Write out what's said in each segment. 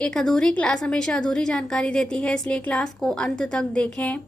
एक अधूरी क्लास हमेशा अधूरी जानकारी देती है, इसलिए क्लास को अंत तक देखें।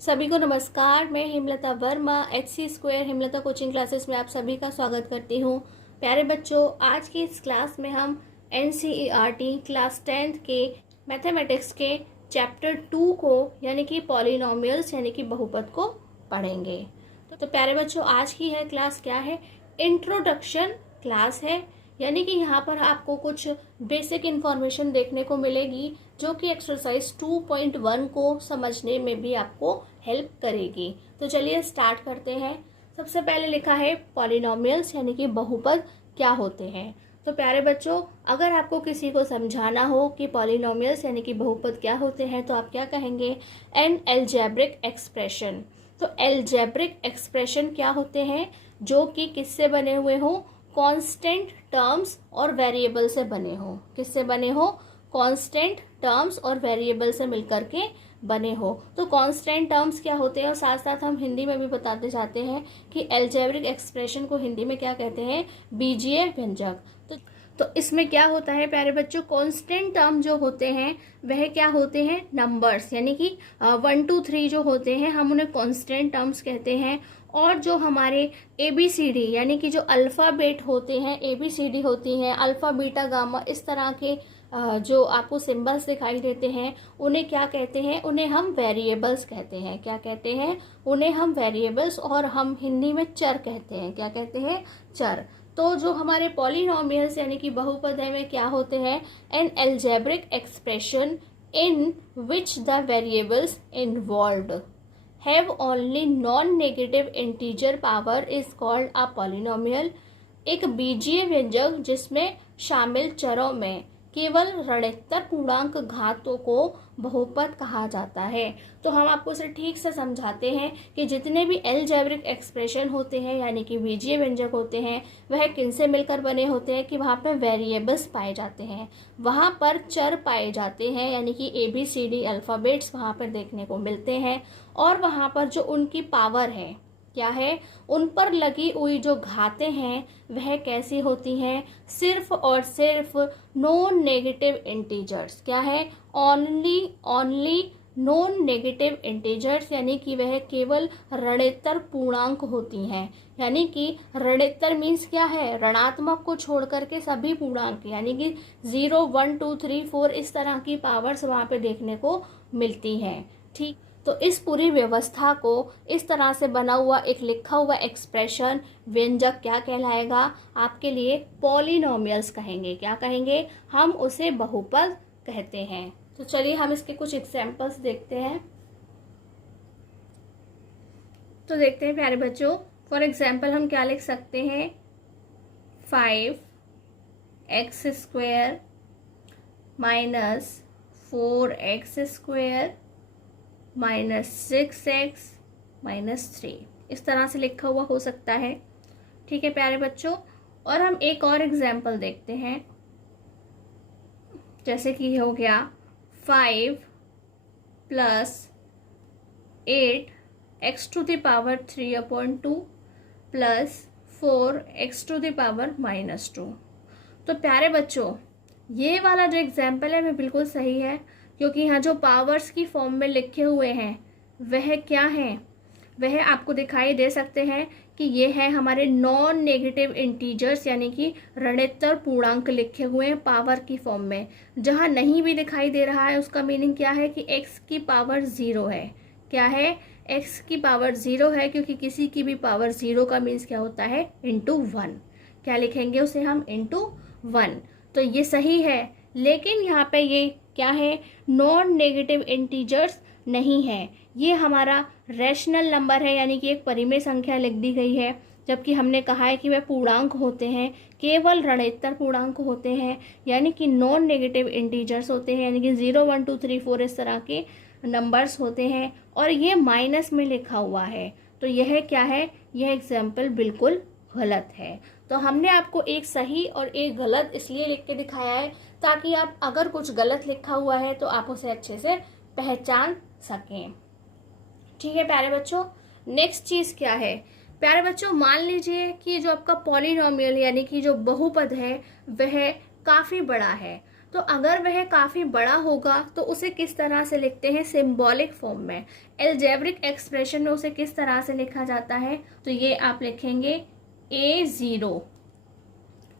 सभी को नमस्कार। मैं Hemlata Verma HC square Hemlata coaching classes में आप सभी का स्वागत करती हूँ। प्यारे बच्चों, आज की इस क्लास में हम NCERT क्लास 10th के मैथमेटिक्स के चैप्टर 2 को यानी कि पॉलिनोमियल्स यानी कि बहुपद को पढ़ेंगे। तो प्यारे बच्चों, आज की है क्लास क्या है? इंट्रोडक्शन क्लास है, यानी कि यहाँ पर आपको कुछ बेसिक इन्फॉर्मेशन देखने को मिलेगी जो कि एक्सरसाइज 2.1 को समझने में भी आपको हेल्प करेगी। तो चलिए स्टार्ट करते हैं। सबसे पहले लिखा है पॉलिनोमियल्स यानी कि बहुपद क्या होते हैं। तो प्यारे बच्चों, अगर आपको किसी को समझाना हो कि पॉलिनोमियल्स यानी कि बहुपद क्या होते हैं तो आप क्या कहेंगे? N algebraic expression. तो अलजेब्रिक एक्सप्रेशन क्या होते हैं? जो कि किससे बने हुए हो? कांस्टेंट टर्म्स और वेरिएबल से बने हो। किससे बने हो? कांस्टेंट टर्म्स और वेरिएबल से मिलकर के बने हो। तो कांस्टेंट टर्म्स क्या होते हैं और साथ साथ हम हिंदी में भी बताते जाते हैं कि अलजेब्रिक एक्सप्रेशन को हिंदी में क्या कहते हैं? बीजीय व्यंजक। तो इसमें क्या होता है प्यारे बच्चों? कांस्टेंट टर्म जो होते हैं वह क्या होते हैं? नंबर्स, यानी कि 1 2 3 जो होते हैं हम उन्हें कांस्टेंट टर्म्स कहते हैं। और जो हमारे ABCD यानी कि जो अल्फ़ाबेट होते हैं, ABCD होती हैं, अल्फ़ा बीटा गामा, इस तरह के जो आपको सिंबल्स दिखाई देते हैं उन्हें क्या कहते हैं? उन्हें हम वेरिएबल्स कहते हैं। क्या कहते हैं? उन्हें हम वेरिएबल्स, और हम हिंदी में चर कहते हैं। क्या कहते हैं? चर। तो जो हमारे पॉलिनोमियल्स यानी कि बहुपद है में क्या होते हैं? N algebraic expression in which the variables involved have only non-negative integer power is called a polynomial। एक बीजीय व्यंजक जिसमें शामिल चरों में केवल ऋणोत्तर पूर्णांक घातों को बहुपद कहा जाता है। तो हम आपको इसे ठीक से समझाते हैं कि जितने भी अलजेब्रिक एक्सप्रेशन होते हैं यानी कि बीजीय व्यंजक होते हैं वह किनसे मिलकर बने होते हैं? कि वहाँ पर वेरिएबल्स पाए जाते हैं, वहाँ पर चर पाए जाते हैं, यानी कि ABCD अल्फ़ाबेट्स वहाँ पर देखने को मिलते हैं। और वहाँ पर जो उनकी पावर है क्या है? उन पर लगी हुई जो घातें हैं वह कैसी होती हैं? सिर्फ और सिर्फ नॉन नेगेटिव इंटीजर्स। क्या है? ओनली नॉन नेगेटिव इंटीजर्स, यानी कि वह केवल ऋणोत्तर पूर्णांक होती हैं। यानी कि ऋणोत्तर मीन्स क्या है? ऋणात्मक को छोड़ करके सभी पूर्णांक, यानी कि 0 1 2 3 4 इस तरह की पावर्स वहाँ पे देखने को मिलती हैं। ठीक, तो इस पूरी व्यवस्था को, इस तरह से बना हुआ एक लिखा हुआ एक्सप्रेशन व्यंजक क्या कहलाएगा? आपके लिए पॉलिनोमियल्स कहेंगे। क्या कहेंगे? हम उसे बहुपद कहते हैं। तो चलिए हम इसके कुछ एग्जाम्पल्स देखते हैं। तो देखते हैं प्यारे बच्चों, फॉर एग्जाम्पल हम क्या लिख सकते हैं? 5x² - 4x² -6x -3 इस तरह से लिखा हुआ हो सकता है। ठीक है प्यारे बच्चों, और हम एक और एग्जाम्पल देखते हैं। जैसे कि हो गया 5 + 8x⁻³ + 4x⁻²। तो प्यारे बच्चों, ये वाला जो एग्जाम्पल है वह बिल्कुल सही है, क्योंकि यहाँ जो पावर्स की फॉर्म में लिखे हुए हैं वह क्या हैं? वह आपको दिखाई दे सकते हैं कि ये है हमारे नॉन नेगेटिव इंटीजर्स, यानी कि ऋणोत्तर पूर्णांक लिखे हुए हैं पावर की फॉर्म में। जहाँ नहीं भी दिखाई दे रहा है उसका मीनिंग क्या है? कि x की पावर 0 है। क्या है? x की पावर 0 है, क्योंकि किसी की भी पावर 0 का मीन्स क्या होता है? *1। क्या लिखेंगे उसे हम? *1। तो ये सही है, लेकिन यहाँ पे ये क्या है? नॉन नेगेटिव इंटीजर्स नहीं है, ये हमारा रैशनल नंबर है, यानी कि एक परिमेय संख्या लिख दी गई है। जबकि हमने कहा है कि वह पूर्णांक होते हैं, केवल ऋणोत्तर पूर्णांक होते हैं, यानी कि नॉन नेगेटिव इंटीजर्स होते हैं, यानी कि 0 1 2 3 4 इस तरह के नंबर्स होते हैं। और ये माइनस में लिखा हुआ है, तो यह क्या है? यह एग्जाम्पल बिल्कुल गलत है। तो हमने आपको एक सही और एक गलत इसलिए लिख के दिखाया है ताकि आप अगर कुछ गलत लिखा हुआ है तो आप उसे अच्छे से पहचान सकें। ठीक है प्यारे बच्चों, नेक्स्ट चीज़ क्या है? प्यारे बच्चों, मान लीजिए कि जो आपका पॉलिनोमियल यानी कि जो बहुपद है वह काफ़ी बड़ा है। तो अगर वह काफ़ी बड़ा होगा तो उसे किस तरह से लिखते हैं, सिंबॉलिक फॉर्म में। एल्जेब्रिक एक्सप्रेशन में उसे किस तरह से लिखा जाता है, तो ये आप लिखेंगे a0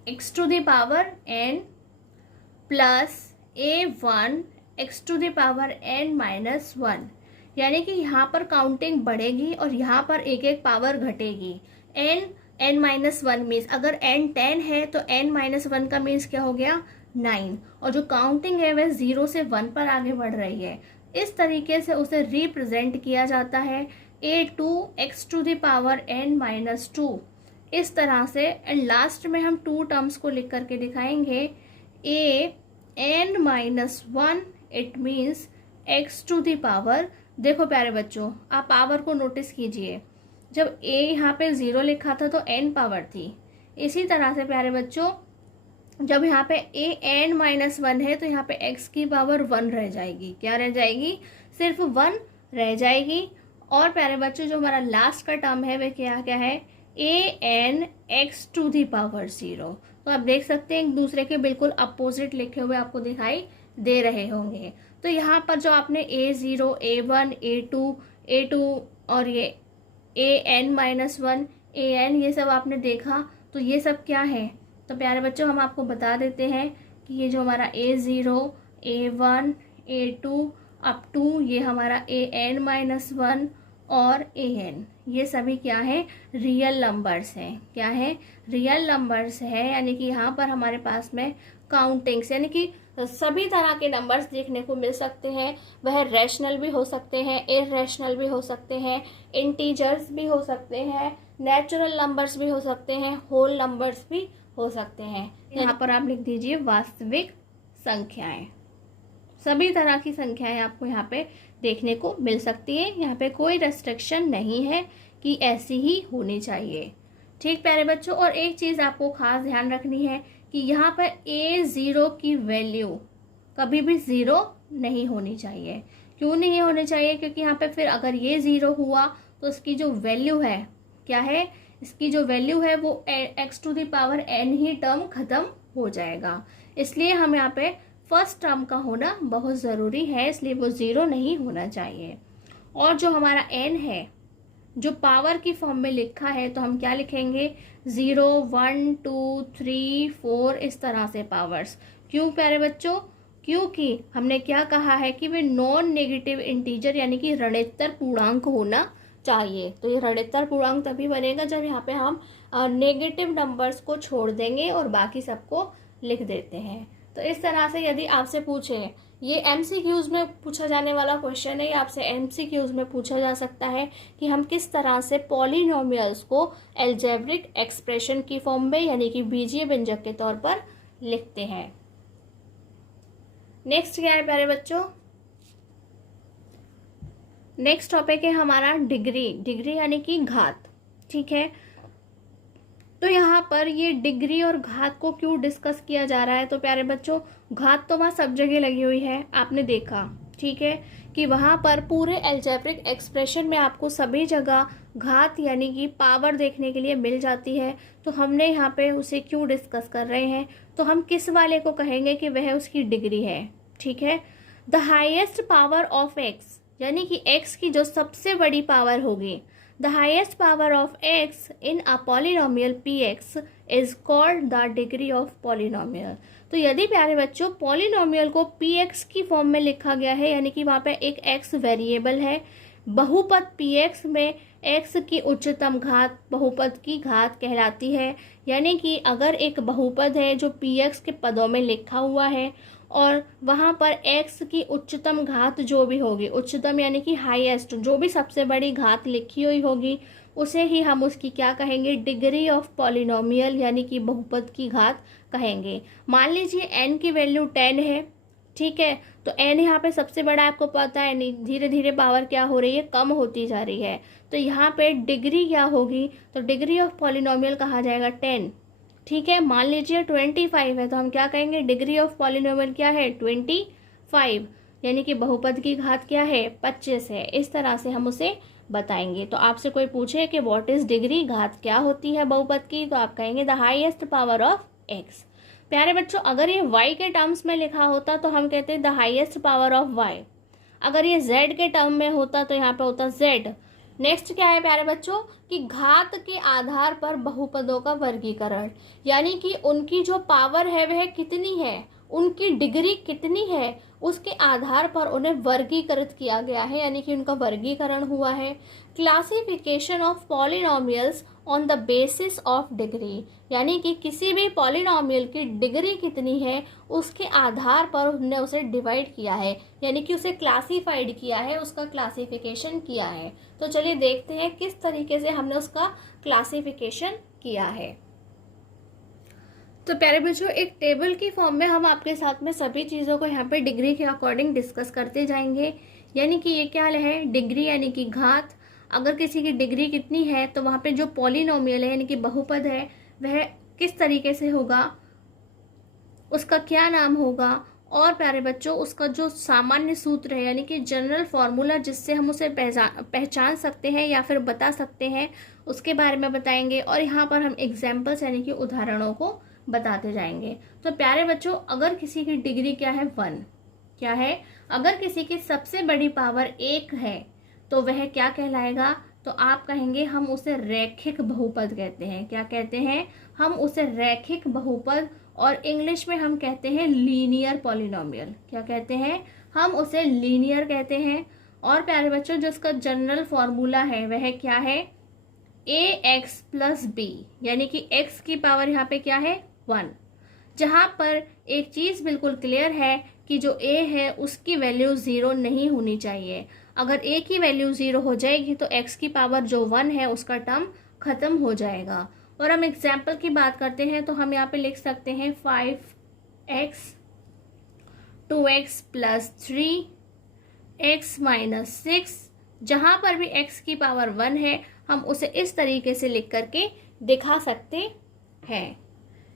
x to the power n plus a1 x to the power n minus 1। यानी कि यहाँ पर काउंटिंग बढ़ेगी और यहाँ पर एक एक पावर घटेगी। n माइनस 1 मीन्स अगर n 10 है तो n माइनस 1 का मीन्स क्या हो गया, 9। और जो काउंटिंग है वह 0 से 1 पर आगे बढ़ रही है। इस तरीके से उसे रिप्रेजेंट किया जाता है a2 x to the power n minus 2, इस तरह से। एंड लास्ट में हम 2 टर्म्स को लिख करके दिखाएंगे a n minus 1, it means x to the power. देखो प्यारे बच्चों, आप पावर को नोटिस कीजिए, जब a यहाँ पे 0 लिखा था तो n पावर थी। इसी तरह से प्यारे बच्चों, जब यहाँ पे a n माइनस 1 है तो यहाँ पे x की पावर 1 रह जाएगी। क्या रह जाएगी, सिर्फ 1 रह जाएगी। और प्यारे बच्चों, जो हमारा लास्ट का टर्म है वह क्या क्या है, a n x to the power 0। तो आप देख सकते हैं एक दूसरे के बिल्कुल अपोजिट लिखे हुए आपको दिखाई दे रहे होंगे। तो यहाँ पर जो आपने a0, a1, a2 और ये an माइनस 1, an ये सब आपने देखा, तो ये सब क्या है। तो प्यारे बच्चों, हम आपको बता देते हैं कि ये जो हमारा a0, a1, a2 up to ये हमारा an माइनस 1 और an, ये सभी क्या है, रियल नंबर्स हैं। क्या है, रियल नंबर्स है। यानी कि यहाँ पर हमारे पास में काउंटिंग्स, यानी कि सभी तरह के नंबर्स देखने को मिल सकते हैं। वह रैशनल भी हो सकते हैं, इररेशनल भी हो सकते हैं, इंटीजर्स भी हो सकते हैं, नेचुरल नंबर्स भी हो सकते हैं, होल नंबर्स भी हो सकते हैं। यहाँ पर आप लिख दीजिए वास्तविक संख्याएं। सभी तरह की संख्याएं आपको यहाँ पे देखने को मिल सकती है। यहाँ पे कोई रेस्ट्रिक्शन नहीं है कि ऐसी ही होनी चाहिए। ठीक प्यारे बच्चों, और एक चीज़ आपको खास ध्यान रखनी है कि यहाँ पर a0 की वैल्यू कभी भी 0 नहीं होनी चाहिए। क्यों नहीं होनी चाहिए, क्योंकि यहाँ पे फिर अगर ये 0 हुआ तो इसकी जो वैल्यू है क्या है, इसकी जो वैल्यू है वो x to the power n ही टर्म खत्म हो जाएगा। इसलिए हम यहाँ पे फर्स्ट टर्म का होना बहुत ज़रूरी है, इसलिए वो 0 नहीं होना चाहिए। और जो हमारा n है जो पावर की फॉर्म में लिखा है, तो हम क्या लिखेंगे, 0, 1, 2, 3, 4, इस तरह से पावर्स। क्यों प्यारे बच्चों, क्योंकि हमने क्या कहा है कि वे नॉन नेगेटिव इंटीजर यानी कि ऋणोत्तर पूर्णांक होना चाहिए। तो ये ऋणोत्तर पूर्णांक तभी बनेगा जब यहाँ पे हम नेगेटिव नंबर्स को छोड़ देंगे और बाकी सबको लिख देते हैं। तो इस तरह से यदि आपसे पूछे, ये MCQs में पूछा जाने वाला क्वेश्चन है, आपसे MCQs में पूछा जा सकता है कि हम किस तरह से पॉलिनोमियल्स को एल्जेब्रिक एक्सप्रेशन की फॉर्म में यानी कि बीजीय व्यंजक के तौर पर लिखते हैं। नेक्स्ट क्या है प्यारे बच्चों, नेक्स्ट टॉपिक है हमारा डिग्री। डिग्री यानी कि घात। ठीक है, तो यहाँ पर ये डिग्री और घात को क्यों डिस्कस किया जा रहा है, तो प्यारे बच्चों घात तो वहाँ सब जगह लगी हुई है, आपने देखा। ठीक है, कि वहाँ पर पूरे एल्जेब्रिक एक्सप्रेशन में आपको सभी जगह घात यानी कि पावर देखने के लिए मिल जाती है। तो हमने यहाँ पे उसे क्यों डिस्कस कर रहे हैं, तो हम किस वाले को कहेंगे कि वह उसकी डिग्री है। ठीक है, the highest power of x, यानी कि एक्स की जो सबसे बड़ी पावर होगी, the highest power of x in a polynomial px is called the degree of polynomial। तो यदि प्यारे बच्चों पॉलिनोमियल को px की फॉर्म में लिखा गया है, यानी कि वहाँ पे एक x वेरिएबल है, बहुपद px में x की उच्चतम घात बहुपद की घात कहलाती है। यानी कि अगर एक बहुपद है जो px के पदों में लिखा हुआ है और वहाँ पर x की उच्चतम घात जो भी होगी, उच्चतम यानी कि हाईएस्ट, जो भी सबसे बड़ी घात लिखी हुई होगी उसे ही हम उसकी क्या कहेंगे, डिग्री ऑफ पॉलिनोमियल यानी कि बहुपद की घात कहेंगे। मान लीजिए n की वैल्यू 10 है। ठीक है, तो n यहाँ पे सबसे बड़ा आपको पता है, नहीं धीरे धीरे पावर क्या हो रही है, कम होती जा रही है। तो यहाँ पे डिग्री क्या होगी, तो डिग्री ऑफ पॉलिनोमियल कहा जाएगा 10। ठीक है, मान लीजिए 25 है तो हम क्या कहेंगे, डिग्री ऑफ पॉलिनोमियल क्या है, 25, यानी कि बहुपद की घात क्या है, 25 है। इस तरह से हम उसे बताएंगे। तो आपसे कोई पूछे कि व्हाट इज डिग्री, घात क्या होती है बहुपद की, तो आप कहेंगे the highest power of x. प्यारे बच्चों, अगर ये y के टर्म्स में लिखा होता तो हम कहते the highest power of y। अगर ये z के टर्म में होता तो यहाँ पे होता z। नेक्स्ट क्या है प्यारे बच्चों कि घात के आधार पर बहुपदों का वर्गीकरण, यानी कि उनकी जो पावर है वह कितनी है, उनकी डिग्री कितनी है, उसके आधार पर उन्हें वर्गीकृत किया गया है, यानी कि उनका वर्गीकरण हुआ है। Classification of polynomials on the basis of degree, यानी कि किसी भी पॉलिनोमियल की डिग्री कितनी है उसके आधार पर उन्होंने उसे डिवाइड किया है, यानी कि उसे क्लासिफाइड किया है, उसका क्लासिफिकेशन किया है। तो चलिए देखते हैं किस तरीके से हमने उसका क्लासिफिकेशन किया है। तो प्यारे बच्चों, एक टेबल की फॉर्म में हम आपके साथ में सभी चीज़ों को यहाँ पे डिग्री के अकॉर्डिंग डिस्कस करते जाएंगे। यानी कि ये क्या है, डिग्री यानी कि घात। अगर किसी की डिग्री कितनी है तो वहाँ पे जो पॉलिनोमियल है यानी कि बहुपद है वह किस तरीके से होगा, उसका क्या नाम होगा, और प्यारे बच्चों उसका जो सामान्य सूत्र है यानी कि जनरल फॉर्मूला जिससे हम उसे पहचान सकते हैं या फिर बता सकते हैं उसके बारे में बताएंगे। और यहाँ पर हम एग्जाम्पल्स यानी कि उदाहरणों को बताते जाएंगे। तो प्यारे बच्चों, अगर किसी की डिग्री क्या है 1, क्या है, अगर किसी की सबसे बड़ी पावर 1 है तो वह क्या कहलाएगा, तो आप कहेंगे हम उसे रैखिक बहुपद कहते हैं। क्या कहते हैं, हम उसे रैखिक बहुपद, और इंग्लिश में हम कहते हैं लीनियर पॉलिनोमियल। क्या कहते हैं, हम उसे लीनियर कहते हैं। और प्यारे बच्चों, जो इसका जनरल फॉर्मूला है वह क्या है, ax प्लस बी, यानी कि x की पावर यहाँ पे क्या है 1। जहां पर एक चीज बिल्कुल क्लियर है कि जो a है उसकी वैल्यू 0 नहीं होनी चाहिए। अगर a की वैल्यू 0 हो जाएगी तो x की पावर जो 1 है उसका टर्म खत्म हो जाएगा। और हम एग्जाम्पल की बात करते हैं तो हम यहाँ पे लिख सकते हैं 5x 2x plus 3x minus 6। जहां पर भी x की पावर 1 है हम उसे इस तरीके से लिख करके दिखा सकते हैं।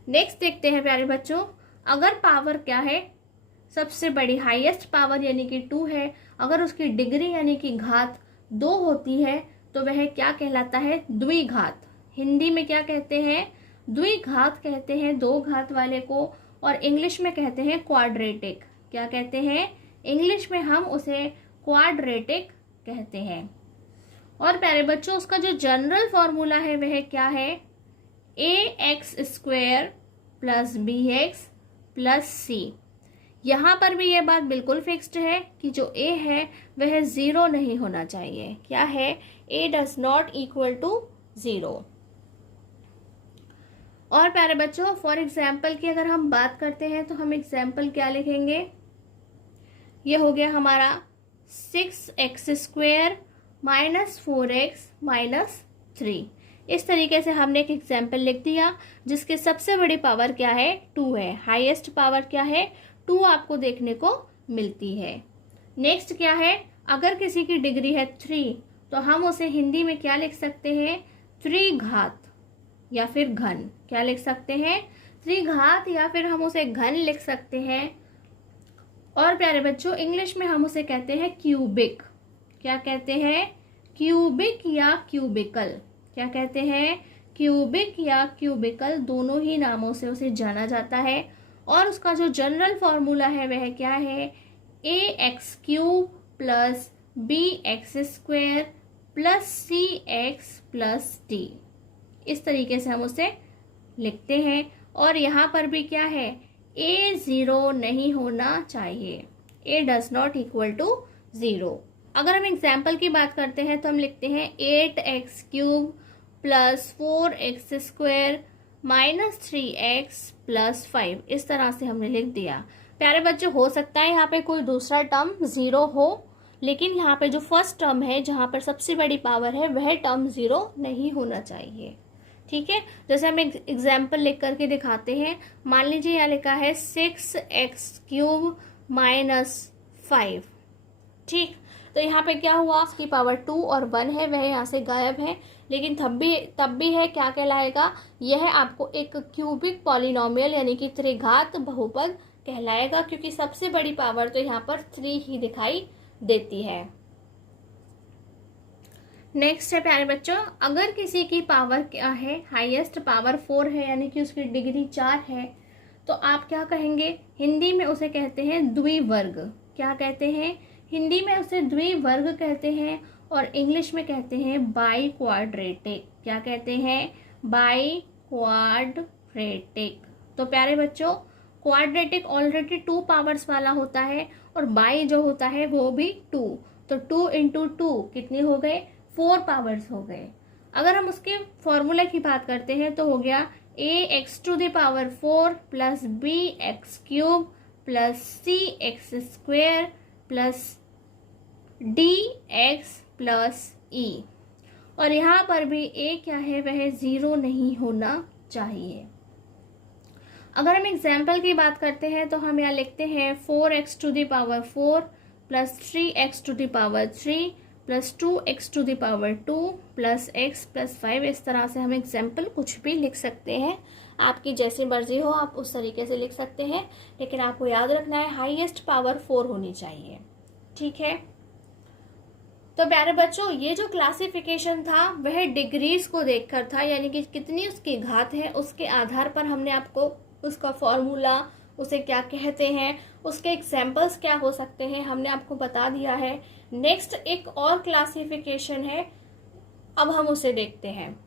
नेक्स्ट देखते हैं प्यारे बच्चों, अगर पावर क्या है, सबसे बड़ी हाईएस्ट पावर यानी कि 2 है, अगर उसकी डिग्री यानी कि घात 2 होती है तो वह क्या कहलाता है, द्विघात। हिंदी में क्या कहते हैं, द्विघात कहते हैं 2 घात वाले को, और इंग्लिश में कहते हैं क्वाड्रेटिक। क्या कहते हैं, इंग्लिश में हम उसे क्वाड्रेटिक कहते हैं। और प्यारे बच्चों, उसका जो जनरल फॉर्मूला है वह क्या है, ax square plus bx plus c। यहाँ पर भी यह बात बिल्कुल फिक्स्ड है कि जो a है वह 0 नहीं होना चाहिए। क्या है, a does not equal to 0। और प्यारे बच्चों, फॉर एग्जाम्पल की अगर हम बात करते हैं तो हम एग्जाम्पल क्या लिखेंगे, ये हो गया हमारा 6x square minus 4x minus 3। इस तरीके से हमने एक एग्जाम्पल लिख दिया जिसके सबसे बड़ी पावर क्या है, 2 है। हाईएस्ट पावर क्या है, 2 आपको देखने को मिलती है। नेक्स्ट क्या है, अगर किसी की डिग्री है 3 तो हम उसे हिंदी में क्या लिख सकते हैं, त्रिघात या फिर घन। क्या लिख सकते हैं, त्रिघात, या फिर हम उसे घन लिख सकते हैं। और प्यारे बच्चों, इंग्लिश में हम उसे कहते हैं क्यूबिक। क्या कहते हैं, क्यूबिक या क्यूबिकल। क्या कहते हैं, क्यूबिक या क्यूबिकल, दोनों ही नामों से उसे जाना जाता है। और उसका जो जनरल फॉर्मूला है वह क्या है, ax cube plus bx square plus cx plus d। इस तरीके से हम उसे लिखते हैं। और यहाँ पर भी क्या है, a 0 नहीं होना चाहिए, a does not equal to 0। अगर हम एग्जाम्पल की बात करते हैं तो हम लिखते हैं 8x cube plus 4x square minus 3x plus 5। इस तरह से हमने लिख दिया। प्यारे बच्चे, हो सकता है यहाँ पे कोई दूसरा टर्म 0 हो, लेकिन यहाँ पे जो फर्स्ट टर्म है जहाँ पर सबसे बड़ी पावर है वह टर्म 0 नहीं होना चाहिए। ठीक है, जैसे हम एक एग्जाम्पल लिख करके दिखाते हैं। मान लीजिए यहाँ लिखा है 6x क्यूब माइनस 5। ठीक, तो यहाँ पे क्या हुआ, उसकी पावर 2 और 1 है, वह यहाँ से गायब है, लेकिन तब भी है, क्या कहलाएगा, यह आपको एक क्यूबिक पॉलिनोमियल यानी कि त्रिघात बहुपद कहलाएगा, क्योंकि सबसे बड़ी पावर तो यहाँ पर 3 ही दिखाई देती है। नेक्स्ट है प्यारे बच्चों, अगर किसी की पावर क्या है, हाईएस्ट पावर 4 है यानी कि उसकी डिग्री 4 है, तो आप क्या कहेंगे, हिंदी में उसे कहते हैं द्विवर्ग। क्या कहते हैं, हिंदी में उसे द्विवर्ग कहते हैं और इंग्लिश में कहते हैं बाई क्वाड्रेटिक। क्या कहते हैं, बाई क्वाड्रेटिक। तो प्यारे बच्चों, क्वाड्रेटिक ऑलरेडी 2 पावर्स वाला होता है और बाई जो होता है वो भी 2। तो 2 इंटू 2 कितने हो गए, 4 पावर्स हो गए। अगर हम उसके फॉर्मूले की बात करते हैं तो हो गया ax⁴ plus bx³ plus cx² plus dx plus e। और यहाँ पर भी a क्या है, वह 0 नहीं होना चाहिए। अगर हम एग्जाम्पल की बात करते हैं तो हम यहाँ लिखते हैं 4x⁴ plus 3x⁴ plus 2x⁴ plus x plus 5। इस तरह से हम एग्जाम्पल कुछ भी लिख सकते हैं, आपकी जैसी मर्जी हो आप उस तरीके से लिख सकते हैं, लेकिन आपको याद रखना है हाईएस्ट पावर 4 होनी चाहिए। ठीक है, तो प्यारे बच्चों, ये जो क्लासिफिकेशन था वह डिग्रीज को देखकर था, यानी कि कितनी उसकी घात है उसके आधार पर हमने आपको उसका फॉर्मूला, उसे क्या कहते हैं, उसके एग्जाम्पल्स क्या हो सकते हैं, हमने आपको बता दिया है। नेक्स्ट एक और क्लासिफिकेशन है, अब हम उसे देखते हैं।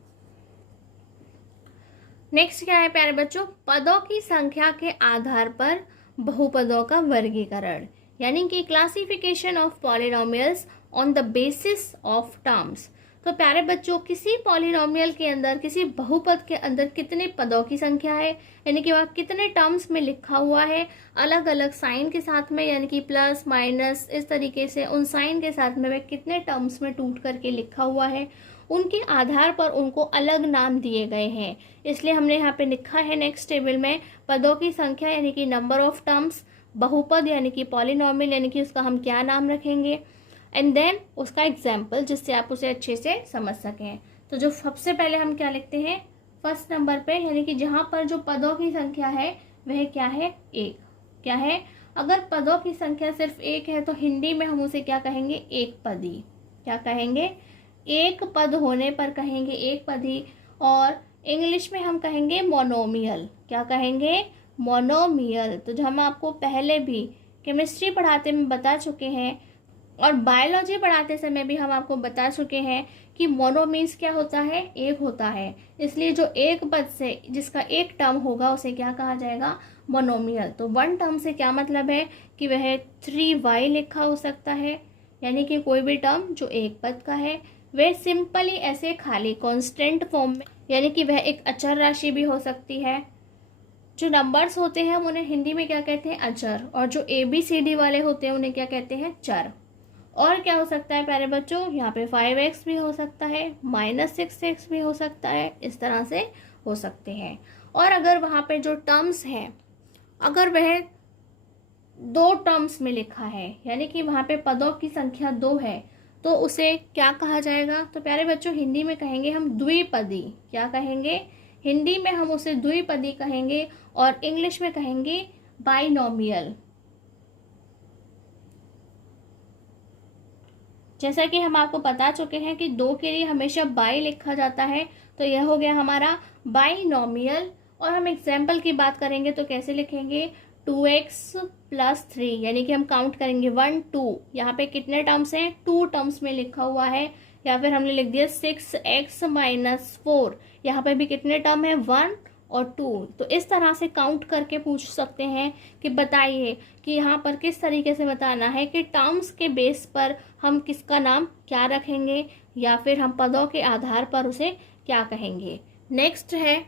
नेक्स्ट क्या है प्यारे बच्चों, पदों की संख्या के आधार पर बहुपदों का वर्गीकरण, यानी कि classification of polynomials on the basis of terms. तो प्यारे बच्चों, किसी पॉलिनोमियल के अंदर, किसी बहुपद के अंदर कितने पदों की संख्या है, यानी कि वह कितने टर्म्स में लिखा हुआ है, अलग अलग साइन के साथ में, यानी कि प्लस माइनस इस तरीके से उन साइन के साथ में वह कितने टर्म्स में टूट करके लिखा हुआ है, उनके आधार पर उनको अलग नाम दिए गए हैं। इसलिए हमने यहाँ पे लिखा है नेक्स्ट टेबल में पदों की संख्या यानी कि नंबर ऑफ टर्म्स, बहुपद यानी कि पॉलिनोमियल यानी कि उसका हम क्या नाम रखेंगे, एंड देन उसका एग्जाम्पल जिससे आप उसे अच्छे से समझ सकें। तो जो सबसे पहले हम क्या लिखते हैं, फर्स्ट नंबर पे, यानी कि जहाँ पर जो पदों की संख्या है वह क्या है, 1। क्या है, अगर पदों की संख्या सिर्फ 1 है तो हिंदी में हम उसे क्या कहेंगे, एक पदी। क्या कहेंगे, एक पद होने पर कहेंगे एक पदी। और इंग्लिश में हम कहेंगे मोनोमियल। क्या कहेंगे, मोनोमियल। तो जो हम आपको पहले भी केमिस्ट्री पढ़ाते में बता चुके हैं और बायोलॉजी पढ़ाते समय भी हम आपको बता चुके हैं कि मोनो मीन्स क्या होता है, एक होता है। इसलिए जो एक पद से जिसका एक टर्म होगा उसे क्या कहा जाएगा, मोनोमियल। तो 1 टर्म से क्या मतलब है कि वह 3y लिखा हो सकता है, यानी कि कोई भी टर्म जो एक पद का है वह सिंपली ऐसे खाली कांस्टेंट फॉर्म में, यानी कि वह एक अचर राशि भी हो सकती है। जो नंबर्स होते हैं हम उन्हें हिंदी में क्या कहते हैं, अचर। और जो ABCD वाले होते हैं उन्हें क्या कहते हैं, चर। और क्या हो सकता है प्यारे बच्चों, यहाँ पे 5x भी हो सकता है, -6x भी हो सकता है, इस तरह से हो सकते हैं। और अगर वहाँ पे जो टर्म्स हैं अगर वह 2 टर्म्स में लिखा है, यानी कि वहाँ पे पदों की संख्या 2 है, तो उसे क्या कहा जाएगा, तो प्यारे बच्चों हिंदी में कहेंगे हम द्विपदी। क्या कहेंगे, हिंदी में हम उसे द्विपदी कहेंगे और इंग्लिश में कहेंगे बाइनोमियल। जैसा कि हम आपको बता चुके हैं कि 2 के लिए हमेशा बाई लिखा जाता है, तो यह हो गया हमारा बाइनोमियल। और हम एग्जाम्पल की बात करेंगे तो कैसे लिखेंगे, 2x + 3, यानी कि हम काउंट करेंगे 1 2, यहाँ पे कितने टर्म्स हैं, 2 टर्म्स में लिखा हुआ है। या फिर हमने लिख दिया 6x - 4, यहाँ पे भी कितने टर्म है, 1 और 2। तो इस तरह से काउंट करके पूछ सकते हैं कि बताइए कि यहाँ पर किस तरीके से बताना है कि टर्म्स के बेस पर हम किसका नाम क्या रखेंगे या फिर हम पदों के आधार पर उसे क्या कहेंगे। नेक्स्ट है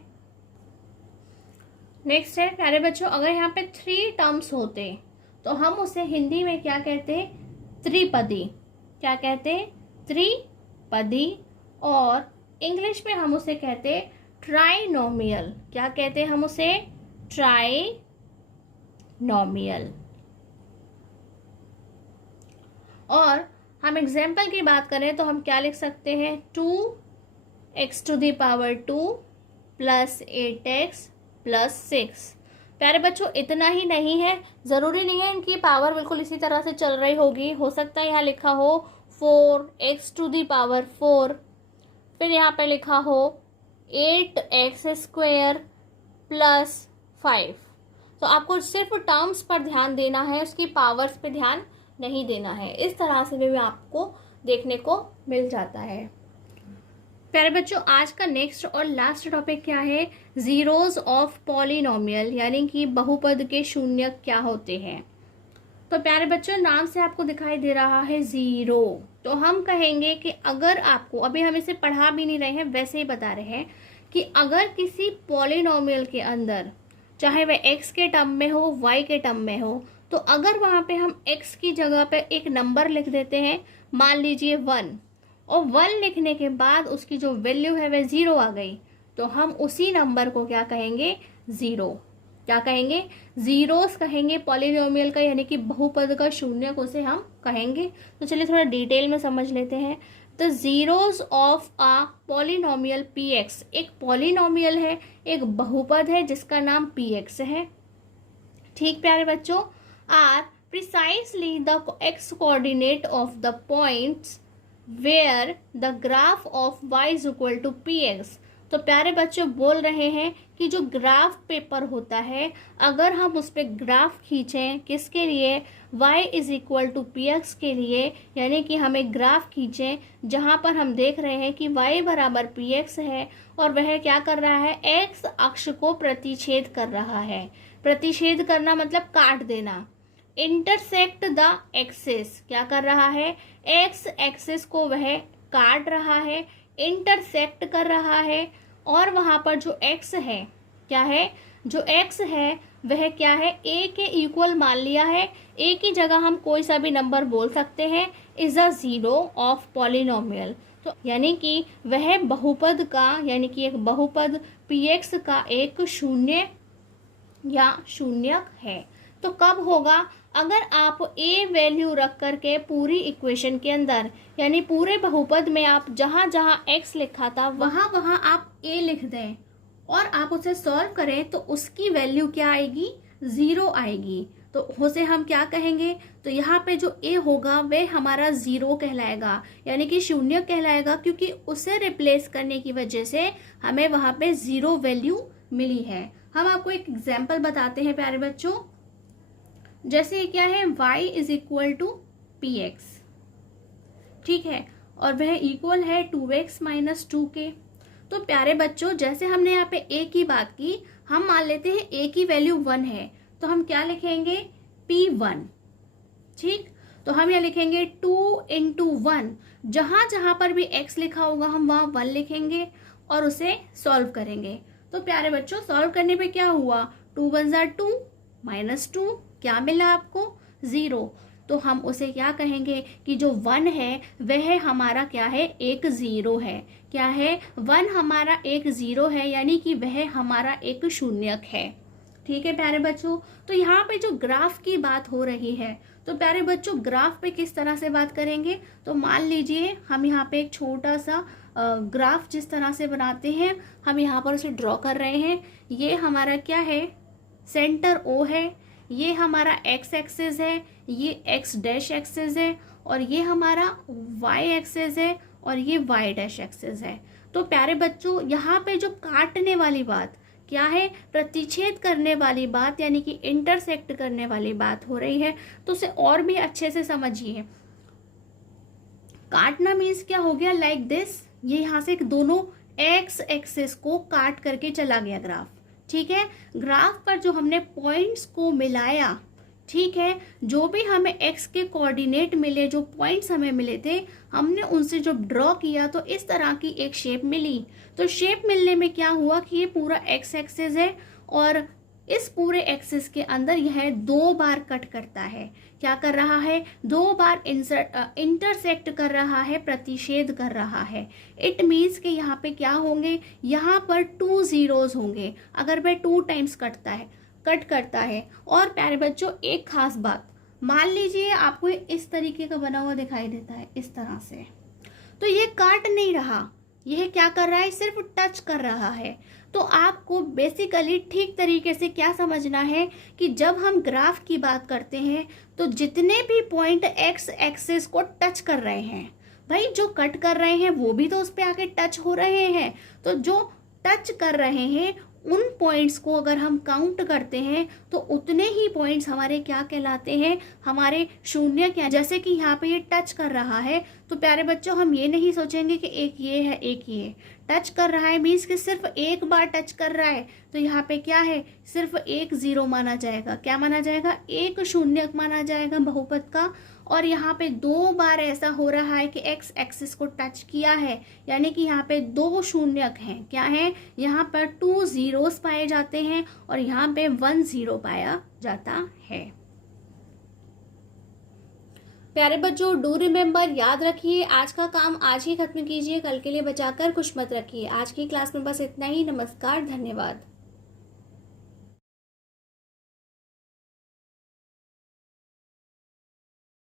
प्यारे बच्चों, अगर यहाँ पे 3 टर्म्स होते तो हम उसे हिंदी में क्या कहते हैं, त्रिपदी। क्या कहते हैं, त्रिपदी। और इंग्लिश में हम उसे कहते हैं ट्राइनोमियल। क्या कहते हैं हम उसे, ट्राइनोमियल। और हम एग्जाम्पल की बात करें तो हम क्या लिख सकते हैं, 2x⁴ प्लस 8x प्लस 6। प्यारे बच्चों इतना ही नहीं है, ज़रूरी नहीं है इनकी पावर बिल्कुल इसी तरह से चल रही होगी। हो सकता है यहाँ लिखा हो 4x⁴, फिर यहाँ पे लिखा हो 8x² प्लस 5। तो आपको सिर्फ टर्म्स पर ध्यान देना है, उसकी पावर्स पे ध्यान नहीं देना है। इस तरह से भी आपको देखने को मिल जाता है। प्यारे बच्चों, आज का नेक्स्ट और लास्ट टॉपिक क्या है? जीरोज ऑफ पॉलिनोमियल, यानी कि बहुपद के शून्य क्या होते हैं। तो प्यारे बच्चों, नाम से आपको दिखाई दे रहा है जीरो, तो हम कहेंगे कि अगर आपको, अभी हम इसे पढ़ा भी नहीं रहे हैं, वैसे ही बता रहे हैं कि अगर किसी पॉलिनोमियल के अंदर, चाहे वह x के टर्म में हो, y के टर्म में हो, तो अगर वहां पे हम x की जगह पे एक नंबर लिख देते हैं, मान लीजिए 1, और 1 लिखने के बाद उसकी जो वैल्यू है वह 0 आ गई, तो हम उसी नंबर को क्या कहेंगे? जीरो। क्या कहेंगे? जीरोस कहेंगे पॉलिनोमियल का, यानी कि बहुपद का शून्य को से हम कहेंगे। तो चलिए थोड़ा डिटेल में समझ लेते हैं। The zeros of a polynomial P x, एक पॉलिनोमियल है, एक बहुपद है जिसका नाम पी एक्स है। ठीक प्यारे बच्चों, are precisely the x coordinate of the points where the graph of y is equal to p x. तो प्यारे बच्चों बोल रहे हैं कि जो ग्राफ पेपर होता है, अगर हम उस पर ग्राफ खींचें, किसके लिए? y is equal to p x के लिए, यानी कि हमें ग्राफ खींचें जहां पर हम देख रहे हैं कि y बराबर पी एक्स है और वह क्या कर रहा है? x अक्ष को प्रतिच्छेद कर रहा है। प्रतिच्छेद करना मतलब काट देना। इंटरसेक्ट द एक्सिस, क्या कर रहा है? एक्स एक्सिस को वह काट रहा है, इंटरसेक्ट कर रहा है, और वहां पर जो x है, क्या है? जो x है वह क्या है? a के इक्वल मान लिया है। a की जगह हम कोई सा भी नंबर बोल सकते हैं, is a zero of polynomial. तो यानी कि वह बहुपद का, यानी कि एक बहुपद px का एक शून्य या शून्यक है। तो कब होगा? अगर आप a वैल्यू रख करके पूरी इक्वेशन के अंदर, यानी पूरे बहुपद में आप जहां जहां x लिखा था वहां वहां आप a लिख दें और आप उसे सॉल्व करें, तो उसकी वैल्यू क्या आएगी? 0 आएगी। तो उसे हम क्या कहेंगे? तो यहाँ पे जो a होगा वह हमारा 0 कहलाएगा, यानी कि शून्य कहलाएगा, क्योंकि उसे रिप्लेस करने की वजह से हमें वहां पे 0 वैल्यू मिली है। हम आपको एक एग्जाम्पल बताते हैं प्यारे बच्चों। जैसे ये क्या है? y is equal to p x, ठीक है, और वह इक्वल है 2x माइनस 2 के। तो प्यारे बच्चों, जैसे हमने यहाँ पे a की बात की, हम मान लेते हैं a की वैल्यू 1 है, तो हम क्या लिखेंगे? p1। ठीक, तो हम यहाँ लिखेंगे 2 इंटू 1, जहां जहां पर भी x लिखा होगा हम वहां 1 लिखेंगे और उसे सॉल्व करेंगे। तो प्यारे बच्चों, सॉल्व करने पे क्या हुआ? 2 1 ज़ा 2 माइनस 2, क्या मिला आपको? 0। तो हम उसे क्या कहेंगे कि जो 1 है वह हमारा क्या है? एक 0 है। क्या है? 1 हमारा एक 0 है, यानी कि वह हमारा एक शून्यक है। ठीक है प्यारे बच्चों, तो यहाँ पे जो ग्राफ की बात हो रही है, तो प्यारे बच्चों ग्राफ पे किस तरह से बात करेंगे? तो मान लीजिए हम यहाँ पे एक छोटा सा ग्राफ जिस तरह से बनाते हैं, हम यहाँ पर उसे ड्रॉ कर रहे हैं। ये हमारा क्या है? सेंटर O है, ये हमारा x एक्सिस है, ये x डैश एक्सिस है, और ये हमारा y एक्सिस है, और ये y डैश एक्सिस है। तो प्यारे बच्चों, यहाँ पे जो काटने वाली बात क्या है? प्रतिच्छेद करने वाली बात, यानी कि इंटरसेक्ट करने वाली बात हो रही है। तो उसे और भी अच्छे से समझिए। काटना मीन्स क्या हो गया? लाइक दिस, ये यहाँ से दोनों x एक्सिस को काट करके चला गया ग्राफ। ठीक है, ग्राफ पर जो हमने पॉइंट्स को मिलाया, ठीक है, जो भी हमें x के कोऑर्डिनेट मिले, जो पॉइंट्स हमें मिले थे, हमने उनसे जो ड्रॉ किया तो इस तरह की एक शेप मिली। तो शेप मिलने में क्या हुआ कि ये पूरा x एक्सिस है और इस पूरे एक्सिस के अंदर यह 2 बार कट करता है। क्या कर रहा है? 2 बार इंटरसेक्ट कर रहा है, प्रतिच्छेद कर रहा है। इट मीन्स कि यहाँ पे क्या होंगे? यहाँ पर 2 जीरोज होंगे अगर वह 2 टाइम्स कट करता है। और प्यारे बच्चों, एक खास बात, मान लीजिए आपको इस तरीके का बना हुआ दिखाई देता है, इस तरह से, तो ये काट नहीं रहा, यह क्या कर रहा है? सिर्फ टच कर रहा है। तो आपको बेसिकली ठीक तरीके से क्या समझना है कि जब हम ग्राफ की बात करते हैं तो जितने भी पॉइंट एक्स एक्सिस को टच कर रहे हैं, भाई जो कट कर रहे हैं वो भी तो उस पर आके टच हो रहे हैं। तो जो टच कर रहे हैं उन पॉइंट्स को अगर हम काउंट करते हैं तो उतने ही पॉइंट्स हमारे क्या कहलाते हैं, हमारे शून्य क्या। जैसे कि यहाँ पे ये टच कर रहा है तो प्यारे बच्चों हम ये नहीं सोचेंगे कि एक ये है एक ये। टच कर रहा है मीन्स कि सिर्फ एक बार टच कर रहा है, तो यहाँ पे क्या है, सिर्फ एक जीरो माना जाएगा। क्या माना जाएगा, एक शून्य माना जाएगा बहुपद का। और यहाँ पे 2 बार ऐसा हो रहा है कि एक्स एक्सिस को टच किया है, यानी कि यहाँ पे 2 शून्यक हैं। क्या है, यहाँ पर 2 जीरोस पाए जाते हैं और यहाँ पे 1 जीरो पाया जाता है। प्यारे बच्चों, डू रिमेम्बर, याद रखिए आज का काम आज ही खत्म कीजिए, कल के लिए बचाकर कुछ मत रखिए। आज की क्लास में बस इतना ही। नमस्कार, धन्यवाद।